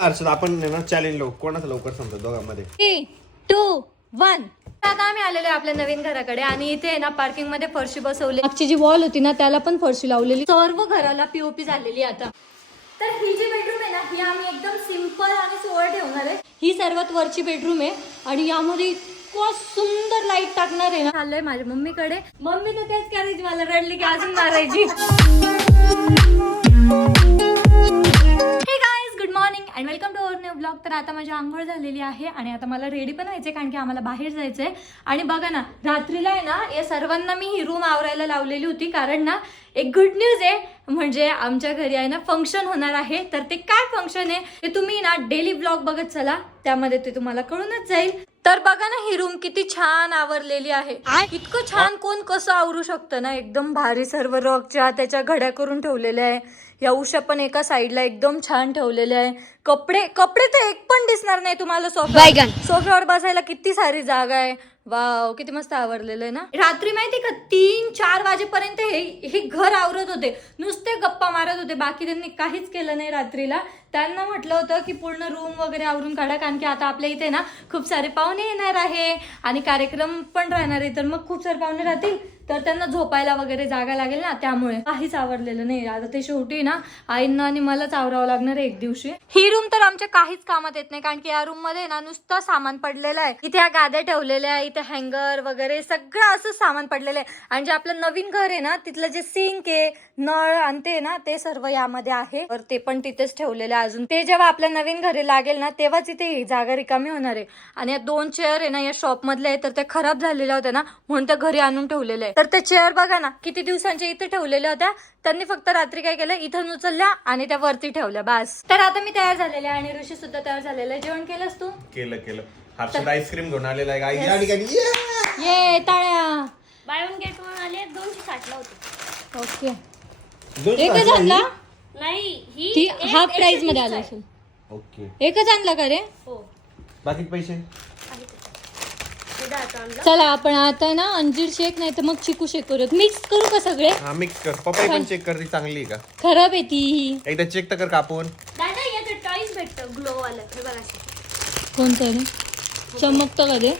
हर्षद आपण आहे ना चॅलेंज लवकर कोणाचं लवकर समजा दोघांमध्ये. थ्री टू वन आता आम्ही आलेलो आहे आपल्या नवीन घराकडे आणि इथे आहे ना पार्किंगमध्ये फरशी बसवली मागची जी वॉल होती ना त्याला पण फरशी लावलेली. सर्व घराला पीओपी झालेली आहे आता. तर ही जी बेडरूम आहे ना ही आम्ही एकदम सिंपल आणि सोहळ ठेवणार आहे. ही सर्वात वरची बेडरूम आहे आणि यामध्ये इतकं सुंदर लाइट टाकणार आहे ना. चाललंय माझ्या मम्मीकडे. मम्मी तर तेच करायची मला रडली की अजून मारायची. ब्लॉग तर आता माझी आंघोळ झालेली आहे आणि आता मला रेडी पण व्हायचे कारण की आम्हाला बाहेर जायचंय. आणि बघा ना रात्रीला आहे ना या सर्वांना मी ही रूम आवरायला लावलेली होती कारण ना एक गुड न्यूज आहे. म्हणजे आमच्या घरी आहे ना फंक्शन होणार आहे. तर ते काय फंक्शन आहे ते तुम्ही ना डेली ब्लॉग बघत चला. त्यामध्ये ते तुम्हाला कळूनच जाईल. तर बघा ना ही रूम किती छान आवरलेली आहे. इतकं छान कोण कसं आवरू शकतं ना? एकदम भारी सर्व रॉकच्या त्याच्या घड्या करून ठेवलेल्या आहे. या उशा पण एका साईडला एकदम छान ठेवलेल्या आहे. कपडे कपडे तर एक पण दिसणार नाही तुम्हाला सोफ्या सोफ्यावर बसायला किती सारी जागा आहे. वाव किती मस्त आवरलेलं आहे ना? रात्री माहिती का तीन चार वाजेपर्यंत हे हे घर आवरत होते. नुसते गप्पा मारत होते. बाकी त्यांनी काहीच केलं नाही रात्रीला. त्यांना म्हटलं होतं की पूर्ण रूम वगैरे आवरून काढा कारण की आता आपल्या इथे ना खूप सारे पाहुणे येणार आहे. आणि कार्यक्रम पण राहणार आहे. तर मग खूप सारे पाहुणे राहतील. तर त्यांना झोपायला वगैरे जागा लागेल ना त्यामुळे काहीच आवरलेलं नाही. आता ते शेवटी ना आईंना आणि मलाच आवरावं लागणार एक दिवशी. ही रूम तर आमच्या काहीच कामात येत नाही कारण की या रूममध्ये ना नुसतं सामान पडलेलं आहे. इथे ह्या गाद्या ठेवलेल्या आहे इथे हँगर वगैरे सगळं असं सामान पडलेलं आहे. आणि जे आपलं नवीन घर आहे ना तिथलं जे सिंक आहे नळ आणि ते ना ते सर्व यामध्ये आहे. तर ते पण तिथेच ठेवलेलं आहे अजून. ते जेव्हा आपल्या नवीन घरी लागेल ना तेव्हाच इथे जागा रिकामी होणार आहे. आणि या दोन चेअर आहे ना या शॉप मधल्या आहे तर त्या खराब झालेल्या होत्या ना म्हणून त्या घरी आणून ठेवलेल्या आहे तर त्या चेअर बघा ना किती दिवसांच्या इथे ठेवलेल्या होत्या. त्यांनी फक्त रात्री काय केलं? इथं उचलल्या आणि त्या वरती ठेवल्या बस. तर आता मी तयार झालेले आहे आणि ऋषी सुद्धा तयार झालेला आहे. जेवण केलंस तू? केलं केलं. हर्षद आईस्क्रीम घेऊन आलेला आहे. आई या ठिकाणी Yeah! ये टाळ्या बाय वन गेट वन आले दोनशे साठला होते. ओके. दोन एकच तास आणला? नाही ही ती एक हाफ प्राइसमध्ये आला आहे. असेल. ओके. एकच आणला का रे? हो. बाकी पैसे? आहे ते. चला आपण आता ना अंजीर शेक नाही तर मग चिकू शेक करूयात. मिक्स करू का सगळे? हा मिक्स कर. पपई पण चेक कर ती चांगली आहे का? खराब आहे ती. ही एकदा चेक तर कर कापून. दादा याचं टॉईस भेटतं ग्लो वालं हे बघा असं. कोणतं रे? चमकतं का रे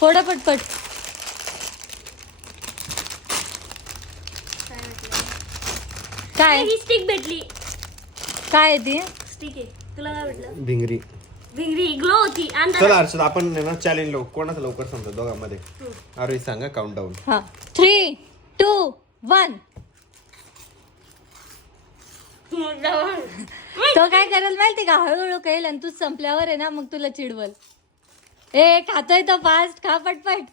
थोडं पटपट काय ही स्टिक भेटली. काय आहे ती? स्टिक आहे. तुला काय भेटलं भिंगरी भिंगरी ग्लो होती. आणि चला हर्षद आपण आहे ना चॅलेंज कोणाचं लवकर समजा? दोघांमध्ये. अरे सांगा काउंट डाऊन हा थ्री टू वन तो काय करेल माहिती का? हळूहळू कळेल आणि तू संपल्यावर आहे ना मग तुला चिडवल. ए खातोय तो फास्ट खा पटपट.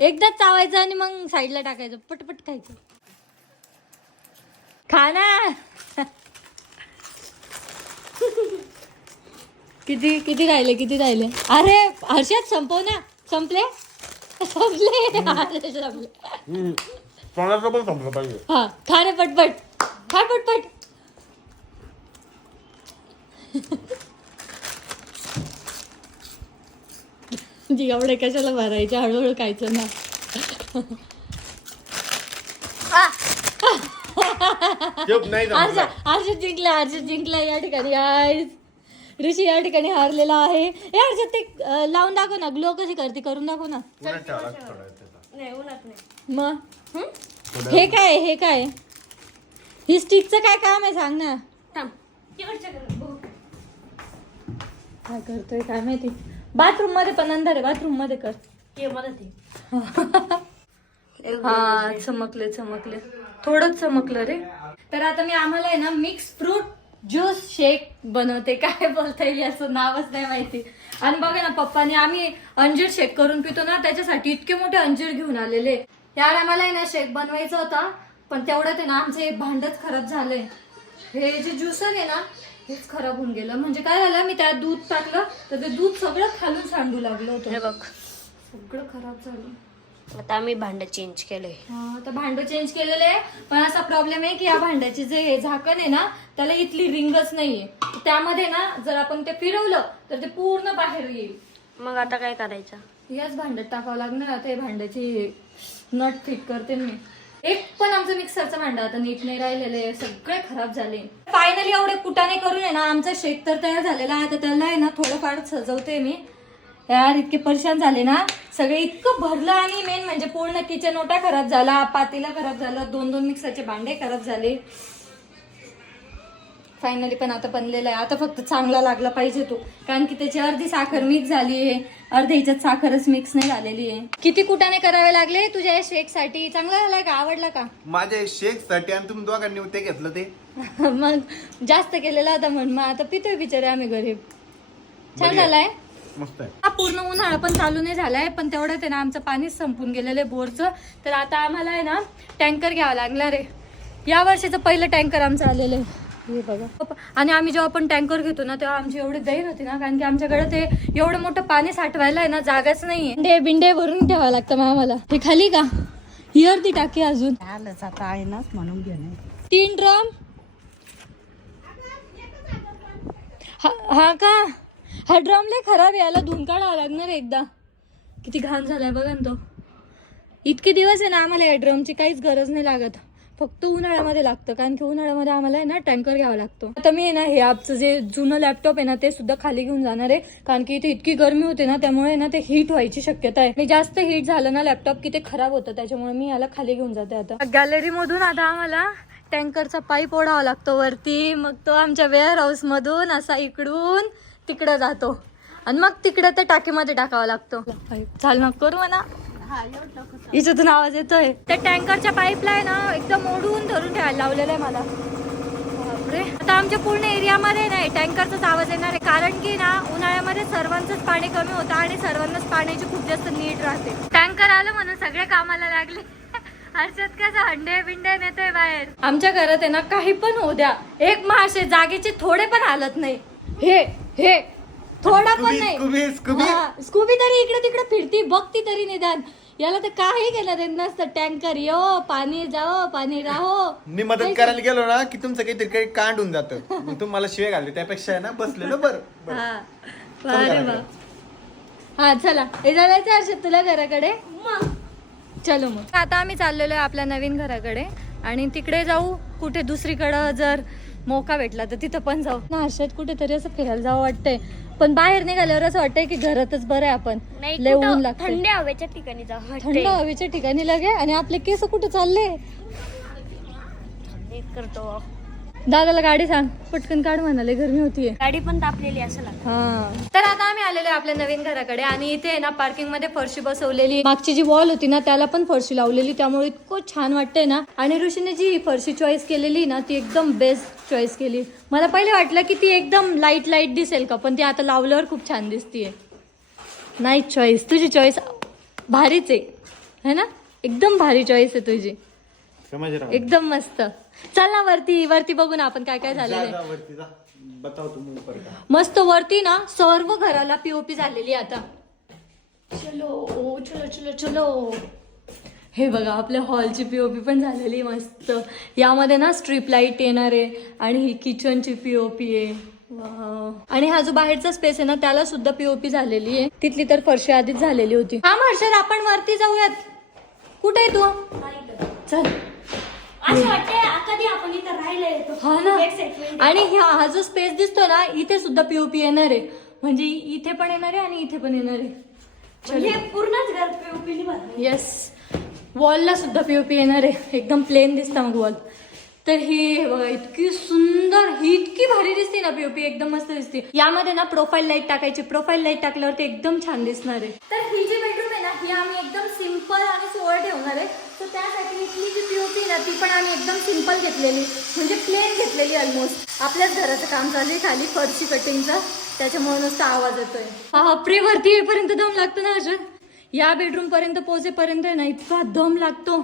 एकदाच चावायचं आणि मग साईडला टाकायचं. पटपट खायचं. खा ना. किती किती राहिले किती राहिले? अरे हर्षद संपव ना. संपले? संपले. अरे, संपले. कोणाचं पण संपलं पाहिजे. हा खा रे पटपट. खा पटपट. जी एवढे कशाला भरायचे? हळूहळू खायचं ना. अर्ज अर्ज जिंकला अर्ज जिंकला या ठिकाणी. ऋषी या ठिकाणी हारलेला आहे. ए अर्ज ते अं, लावून दाखव ना. ग्लो कशी करते करून दाखव ना. थोडा. नाही उन्हात नाही. मग? हे? काय हे काय ही स्टिकचं काय काम आहे सांग ना. थांब. तिकडच्या घरात बघू. काय करतोय काय माहिती. बाथरूममध्ये पण अंधार आहे बाथरूममध्ये कर. ये मदत आहे हा चमकले चमकले. थोडंच चमकलं रे. तर आता मी आम्हाला आहे ना मिक्स फ्रूट ज्यूस शेक बनवते. काय बोलता येईल याचं नावच नाही माहिती. आणि बघा ना पप्पाने आम्ही अंजीर शेक करून पितो ना त्याच्यासाठी इतके मोठे अंजीर घेऊन आलेले. यार आम्हाला ना शेक बनवायचा होता पण तेवढ्यात आहे ना आमचं एक भांडच खराब झालंय. हे जे ज्युसर आहे ना हेच खराब होऊन गेलं. म्हणजे काय झालं मी त्यात दूध टाकलं तर ते दूध सगळं खालून सांडू लागलं होतं. बघ. सगळं खराब झालं. आता आम्ही भांड चेंज केलंय तर भांड चेंज केलेलं आहे. पण असा प्रॉब्लेम आहे की या भांड्याचे जे हे झाकण आहे ना त्याला इथली रिंगच नाहीये. त्यामध्ये ना जर आपण ते फिरवलं तर ते पूर्ण बाहेर येईल. मग आता काय करायचं? याच भांड्यात टाकावं लागणार. आता हे भांड्याची नट फिट करते मी. एक पण आमचं मिक्सरचं भांडं आता नीट नाही राहिलेलं आहे. सगळे खराब झाले. फायनली एवढे कुटाने करून आहे ना आमचा शेक तर तयार झालेला आहे. आता त्याला आहे ना थोडंफार सजवते मी. यार इतके परेशान झाले ना. सगळे इतकं भरलं आणि मेन म्हणजे पूर्ण किचन ओटा खराब झाला पातेला खराब झाला दोन दोन मिक्सरचे भांडे खराब झाले. फायनली पण आता बनलेला आहे. आता फक्त चांगला लागला पाहिजे तो. कारण की त्याची अर्धी साखर मिक्स झाली आहे. अर्ध्या ह्याच्यात साखरच मिक्स नाही झालेली आहे. किती कुटाने करावे लागले तुझ्या शेकसाठी चांगला झालाय का? आवडला का? माझ्या शेकसाठी आणि तुम्ही दोघांनी ते घेतलं ते. मग जास्त केलेला होता म्हणून. मग आता पितोय बिचारे आम्ही गरीब छान. झालाय? मस्त आहे. हा पूर्ण उन्हाळा पण चालू नाही झालाय पण तेवढ्यात आहे ना आमचं पाणीच संपून गेलेलं आहे बोरचं. तर आता आम्हाला आहे ना टँकर घ्यावा लागणार आहे. या वर्षीचं पहिलं टँकर आमचं आलेलं आहे. हे बघा. आणि आम्ही जेव्हा पण टँकर घेतो ना तेव्हा आमची एवढी दैन होती ना कारण की आमच्याकडे ते एवढं मोठं पाणी साठवायला आहे ना जागाच नाहीये. बिंडे बिंडे भरून ठेवावं लागतं मग आम्हाला. हे खाली का? ही अर्धी टाकी अजून. आलंच आता आहे नाच म्हणून घेणे. तीन ड्रम. हा हा का? हा ड्रम लय खराब यायला याला आला काढावा लागणार एकदा. किती घाण झालाय बघा ना तो. इतके दिवस आहे ना आम्हाला या ड्रमची काहीच गरज नाही लागत. फक्त उन्हाळ्यामध्ये लागतं कारण की उन्हाळ्यामध्ये आम्हाला आहे ना टँकर घ्यावा लागतो. आता मी ना हे आमचं जे जुनं लॅपटॉप आहे ना ते सुद्धा खाली घेऊन जाणार आहे कारण की इथे इतकी गरमी होते ना त्यामुळे ना ते हीट व्हायची शक्यता आहे. आणि जास्त हीट झालं ना लॅपटॉप की ते खराब होतं त्याच्यामुळे मी याला खाली घेऊन जाते आता. गॅलरीमधून आता आम्हाला टँकरचा पाईप ओढावा लागतो वरती. मग तो आमच्या वेअर हाऊस मधून असा इकडून तिकडं जातो. आणि मग तिकडे त्या टाकीमध्ये टाकावा लागतो. चाल मग करू म्हणा. इथून आवाज येतोय. त्या टँकरच्या पाईपला आहे ना एकदम ओढून धरून ठेवायला लावलेलं आहे मला. बापरे. आता आमच्या पूर्ण एरियामध्ये नाही टँकरचाच आवाज येणार आहे. कारण की ना उन्हाळ्यामध्ये सर्वांचंच पाणी कमी होतं आणि सर्वांनाच पाण्याची खूप जास्त नीट राहते. टँकर आलं म्हणून सगळे कामाला लागले. हर्षद कसं हंडे बिंडे नेतोय बाहेर. आमच्या घरात आहे ना काही पण होऊ द्या. एक महाशे जागेचे थोडे पण हालत नाही. हे हे थोडा पण नाही. Scooby, Scooby. हा, स्कूबी तरी इकडे तिकडे फिरती बघती तरी निदान. याला तर काही घेणार नसतं टँकर यो पाणी जाओ पाणी राहो. मी मदत करायला गेलो ना की तुमचं काहीतरी काही कांड होऊन जातं. मग तुम्हाला शिवे घालते त्यापेक्षा आहे ना बसलेलं बरं. बरं. हा. अरे वा हा चला. हे जायचं हर्षद तुला घराकडे? चलो मग. आता आम्ही चाललेलो आहे आपल्या नवीन घराकडे. आणि तिकडे जाऊ कुठे दुसरीकडं जर मोका भेटला तर तिथं पण जाऊ. ना हर्षद कुठेतरी असं फिरायला जावं वाटतंय. पण बाहेर निघाल्यावर असं वाटतंय की घरातच बरं आहे आपण. नाही लय ऊन थंड हवेच्या ठिकाणी जाऊ थंड हवेच्या ठिकाणी लगे आणि आपले केस कुठे चालले? हे करतो दादाला गाडी सांग. पटकन काढ म्हणाले गरमी होतीये. गाडी पण तापलेली असं लागतं. हा. तर आता आम्ही आलेलो आहे आपल्या नवीन घराकडे आणि इथे आहे ना पार्किंगमध्ये फरशी बसवलेली. मागची जी वॉल होती ना त्याला पण फरशी लावलेली. त्यामुळे इतकं छान वाटतंय ना. आणि ऋषीने जी ही फरशी चॉईस केलेली ना ती एकदम बेस्ट चॉईस केली. मला पहिले वाटलं की ती एकदम लाइट लाइट दिसेल का पण ती आता लावल्यावर खूप छान दिसतीये. नाही चॉईस तुझी चॉईस भारीच आहे. है ना? एकदम भारी चॉईस आहे तुझी. एकदम मस्त. चल ना वरती वरती बघू ना आपण काय काय झालेलं मस्त वरती ना सर्व घराला पीओपी झालेली आता. चलो ओ चलो चलो चलो. हे बघा आपल्या हॉलची पीओपी पण झालेली आहे मस्त. यामध्ये ना स्ट्रीप लाइट येणार आहे आणि ही किचनची पीओपी आहे. वाव. आणि हा जो बाहेरचा स्पेस आहे ना त्याला सुद्धा पीओपी झालेली आहे. तिथली तर फरशी आधीच झालेली होती. हा हर्षद आपण वरती जाऊयात. कुठे आहे तू? चल. असं वाटतंय कधी आपण इथं राहिलं येतो. हा ना. आणि ह्या हा जो स्पेस दिसतो ना इथे सुद्धा पीओपी येणार आहे. म्हणजे इथे पण येणार आहे आणि इथे पण येणार आहे. पूर्णच घर भरलं येस वॉलला सुद्धा पीओपी येणार. आहे एकदम प्लेन दिसतं मग वॉल तर ही इतकी सुंदर ही इतकी भारी दिसते ना पीओपी एकदम मस्त दिसते. यामध्ये ना प्रोफाईल लाइट टाकायची. प्रोफाईल लाइट टाकल्यावर ते एकदम छान दिसणार आहे. तर ही जी बेडरूम आहे ना ही आम्ही एकदम सिंपल आणि सोहळ ठेवणार आहे. तर त्यासाठी इथली जी पीओपी ना ती पण आम्ही एकदम सिंपल घेतलेली. म्हणजे प्लेन घेतलेली ऑलमोस्ट आपल्याच घराचं काम चालू आहे. खाली फरशी कटिंगचं त्याच्यामुळे नुसता आवाज येतोय. हा प्रे वरती येईपर्यंत दम लागतो ना अजून? या बेडरूम पर्यंत पोहोचेपर्यंत आहे ना इतका दम लागतो.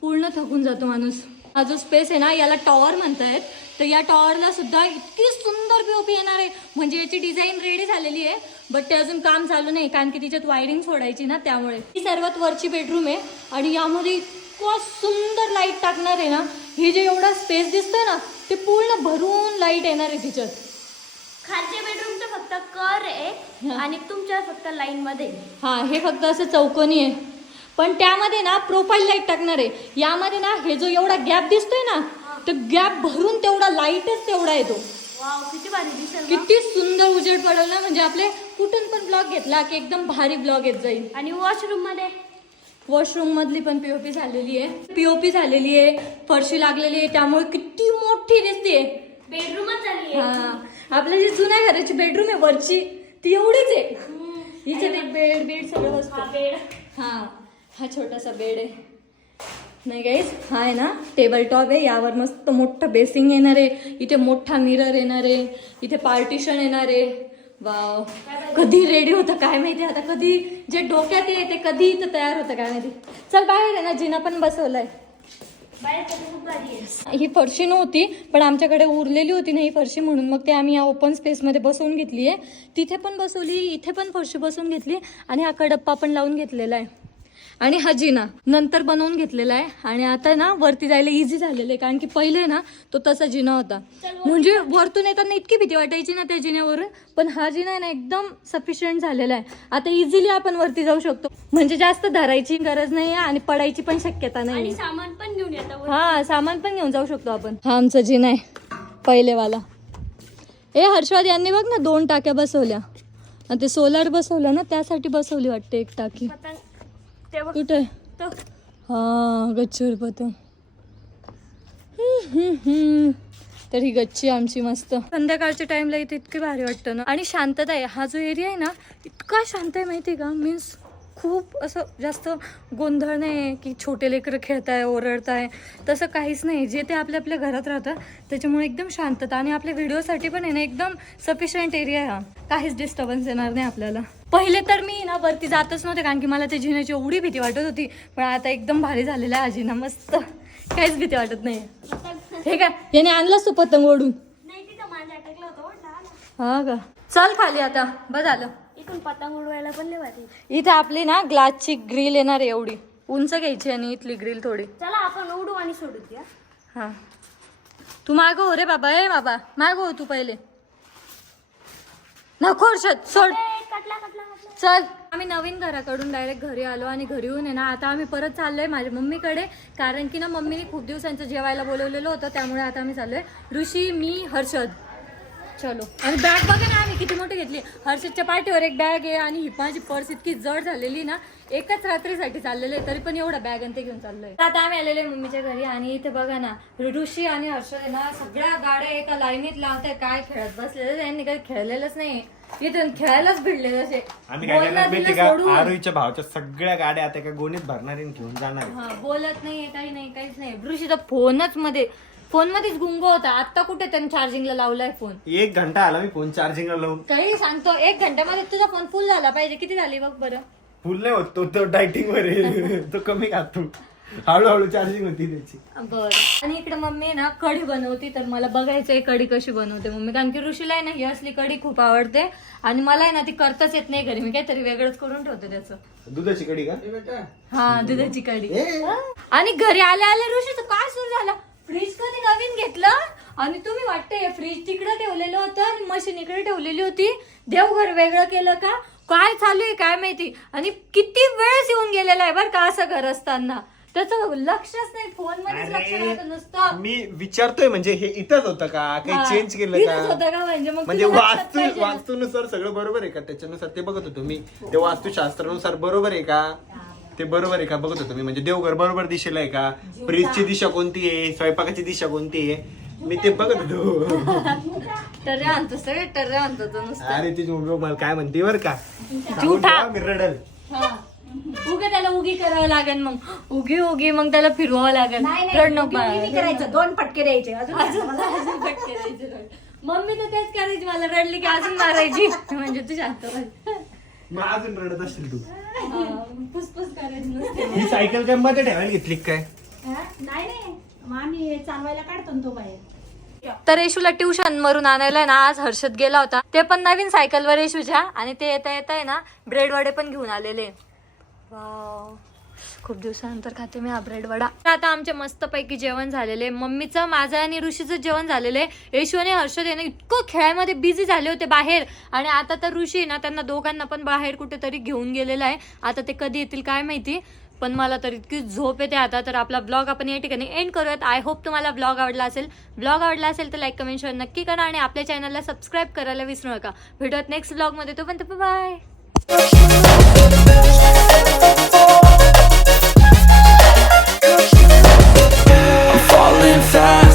पूर्ण थकून जातो माणूस. हा जो स्पेस आहे ना याला टॉवर म्हणतायत. तर या टॉवरला सुद्धा इतकी सुंदर पीओपी येणार आहे. म्हणजे याची डिझाईन रेडी झालेली आहे. बट ते अजून काम चालू नाही. कारण की तिच्यात वायरिंग सोडायची ना त्यामुळे. ही सर्वात वरची बेडरूम आहे. आणि यामध्ये इतकं सुंदर लाइट टाकणार आहे ना. हे जे एवढा स्पेस दिसतोय ना ते पूर्ण भरून लाइट येणार आहे तिच्यात. खालच्या बेडरूम फक्त कर आहे आणि तुमच्या फक्त लाईन मध्ये हा हे फक्त असं चौकोनी आहे. पण त्यामध्ये ना प्रोफाईल लाइट टाकणार आहे. यामध्ये ना हे जो एवढा गॅप दिसतोय ना तो गॅप भरून तेवढा लाईटच तेवढा येतो. किती भारी दिसेल. किती सुंदर उजेड पडलं ना म्हणजे आपले कुठून पण ब्लॉग घेतला की एकदम भारी ब्लॉग येत जाईल. आणि वॉशरूममध्ये? वॉशरूम मधली पण पीओपी झालेली आहे. पीओपी झालेली आहे फरशी लागलेली आहे त्यामुळे किती मोठी दिसते बेडरूमच झाली आहे हा. आपल्या जी जुन्या घराची बेडरूम आहे वरची ती एवढीच आहे. इथे ते बेड बेड सगळं हा बसतं बेड हा हा छोटासा बेड आहे. नाही गाईज हा आहे ना टेबल टॉप आहे. यावर मस्त मोठं बेसिंग येणार आहे. इथे मोठा मिरर येणार आहे. इथे पार्टिशन येणार आहे. वाव कधी रेडी होतं काय माहिती? आता कधी जे डोक्यात आहे ते कधी इथं तयार होतं काय माहिती? चल बाहेर आहे ना जिना पण बसवलाय. ही फरशी नव्हती पण आमच्याकडे उरलेली होती ना ही फरशी म्हणून. मग ते आम्ही या ओपन स्पेसमध्ये बसवून घेतली आहे तिथे पण बसवली इथे पण फरशी बसवून घेतली आणि हा कडप्पा पण लावून घेतलेला आहे. आणि हा जिना नंतर बनवून घेतलेला आहे. आणि आता ना वरती जायला इझी झालेलं आहे. कारण की पहिले ना तो तसा जिना होता. म्हणजे वरतून येताना इतकी भीती वाटायची ना त्या जिन्यावरून. पण हा जिना आहे ना एकदम सफिशियंट झालेला आहे. आता इझिली आपण वरती जाऊ शकतो. म्हणजे जास्त धरायची गरज नाही आहे आणि पडायची पण शक्यता नाही सामान पण घेऊन हा सामान पण घेऊन जाऊ शकतो आपण. हा आमचा जिन आहे. पहिलेवाला. ए हर्षवाद यांनी बघ ना दोन टाक्या बसवल्या. आणि ते सोलार बसवलं ना त्यासाठी बसवली वाटते एक टाकी. ते बघ कुठे? तो हा गच्चीवर पतंग. तर ही गच्ची आमची मस्त. संध्याकाळच्या टाइमला इथे इतके भारी वाटतं ना. आणि शांतता आहे. हा जो एरिया आहे ना इतका शांत आहे माहिती आहे का? मीन्स खूप असं जास्त गोंधळ नाही की छोटे लेकरं खेळताय ओरडताय तसं काहीच नाही जे ते आपल्या आपल्या घरात राहतं त्याच्यामुळे एकदम शांतता आणि आपल्या व्हिडिओसाठी पण आहे ना एकदम सफिशियंट एरिया आहे हा. काहीच डिस्टर्बन्स येणार नाही आपल्याला. पहिले तर मी ना वरती जातच नव्हते कारण की मला ते जिण्याची एवढी भीती वाटत होती पण आता एकदम भारी झालेला आहे हा जिना मस्त. काहीच भीती वाटत नाही हे का याने आणलास तू पतंग ओढून. हा का? चल खाली आता बस झालं इथून पतंग उडवायला पण लय भारी. इथे आपली ना ग्लासची ग्रिल येणार आहे एवढी. उंच घ्यायची आणि इथली ग्रिल थोडी. चला आपण उडू आणि सोडू द्या हा. तू माग हो रे बाबा ए बाबा. माग हो तू पहिले. नको हर्षद सोड. कटला कटला कटला. चल. आम्ही नवीन घराकडून डायरेक्ट घरी आलो आणि घरी येऊन आहे ना आता आम्ही परत चाललोय माझ्या मम्मीकडे. कारण की ना मम्मीने खूप दिवसांचं जेवायला बोलवलेलं होतं त्यामुळे आता आम्ही चाललोय. ऋषी मी हर्षद. चलो. आणि बॅग बघा ना आम्ही किती मोठी घेतली. हर्षदच्या पाठीवर एक बॅग आहे आणि ही माझी पर्स इतकी जड झालेली ना एकाच रात्रीसाठी चाललेले तरी पण एवढा बॅग आणि ते घेऊन चाललोय. आता आम्ही आलेले मम्मीच्या घरी आणि इथे बघा ना ऋषी आणि हर्षद ना सगळ्या गाड्या एका लाईनीत लावताय काय खेळत बसलेले त्यांनी काही खेळलेलंच नाही इथून खेळायलाच भिडले जसे आम्ही काय करणार बोलणं माहिती बिलणं का? सोडून. आरोहीच्या भावाच्या सगळ्या गाड्या आता एका गोणीत भरणार आणि घेऊन जाणार आहे. हा बोलत नाहीये काही नाही काहीच नाही. ऋषीचा फोनच मध्ये फोन मध्येच गुंग होता. आता कुठे त्यांनी चार्जिंगला लावलाय फोन एक घंटा आला मी फोन चार्जिंगला लावून. काही सांगतो एक घंट्यामध्ये तुझा फोन फुल झाला पाहिजे. किती झाली बघ बरं? फुल नाही होत तो तो डायटिंग वर आहे. तो कमी खातो हळूहळू चार्जिंग होती त्याची. बर. आणि इकडे मम्मी ना कढी बनवती तर मला बघायचंय कढी कशी बनवते मम्मी. कारण की ऋषीला आहे ना ही असली कढी खूप आवडते. आणि मला आहे ना ती करताच येत नाही घरी. मी काहीतरी वेगळंच करून ठेवते त्याचं. दुधाची कडी का? हा दुधाची कढी. ए. आणि घरी आल्या आल्या ऋषीचं काय सुरू झालं? फ्रीज कधी नवीन घेतलं आणि तुम्ही वाटतंय फ्रीज तिकडे ठेवलेलं होतं आणि मशीन इकडे ठेवलेली होती. देवघर वेगळं केलं का? काय चालू आहे काय माहिती? आणि किती वेळेस येऊन गेलेला आहे बरं का असं घर असताना. त्याचं लक्षच नाही फोन मध्येच लक्ष राहतं नुसतं. मी विचारतोय म्हणजे हे इथंच होतं का. काही चेंज केलं इथंच का? होतं का? म्हणजे मग म्हणजे तुला लक्षात वास्तू पाहिजे ना. वास्तूनुसार सगळं बरोबर आहे का? त्याच्यानुसार ते बघत होतो मी. ते वास्तुशास्त्रानुसार बरोबर आहे का? ते बरोबर आहे का? बघत होतो मी. म्हणजे देवघर बरोबर दिशेला आहे का? फ्रीजची दिशा कोणती आहे? स्वयंपाकाची दिशा कोणती आहे? मी ते बघत होतो. टर्रे आणतो सगळे टर्रे आणतो तो नुसतं. अरे तिची मम्मी मला काय म्हणते बर का. मी रडल. हा. उगे त्याला उगी करावं लागेल मग. उगी उगी मग त्याला फिरवावं लागेल. रड नको बाळा. करायचं. दोन फटके द्यायचे. अजून अजून मला अजून फटके द्यायचे. रड. मम्मी तर तेच करायची मला रडली की अजून मारायची. म्हणजे तू शांत बस. मग अजून रडत असेल तू. फुसफुस करायची नुसती. ही सायकल काय मध्ये ठेवायला घेतली का काय नाही नाही. मग आम्ही चालवायला काढतो ना तो बाहेर. तर येशूला ट्युशन वरून आणायला ना आज हर्षद गेला होता. ते पण नवीन सायकलवर येशूच्या आणि ते येता येता आहे ना ब्रेड वडे पण घेऊन आलेले. वाव. खूप दिवसानंतर खाते मी हा ब्रेड वडा आता आमचे मस्तपैकी जेवण झालेले. मम्मीचं माझं आणि ऋषीचं जेवण झालेलं. आहे येशू आणि हर्षद याने इतकं खेळामध्ये बिझी झाले होते बाहेर. आणि आता तर ऋषी ना त्यांना दोघांना पण बाहेर कुठेतरी घेऊन गेलेला आहे. आता ते कधी येतील काय माहिती. पण मला तर इतकी झोप येते आता. तर आपला ब्लॉग आपण या ठिकाणी एंड करूयात. आय होप तुम्हाला ब्लॉग आवडला असेल. ब्लॉग आवडला असेल तर लाईक कमेंट शेअर नक्की करा आणि आपल्या चॅनलला सबस्क्राईब करायला विसरू नका. भेटूयात नेक्स्ट ब्लॉगमध्ये तोपर्यंत बाय falling fast.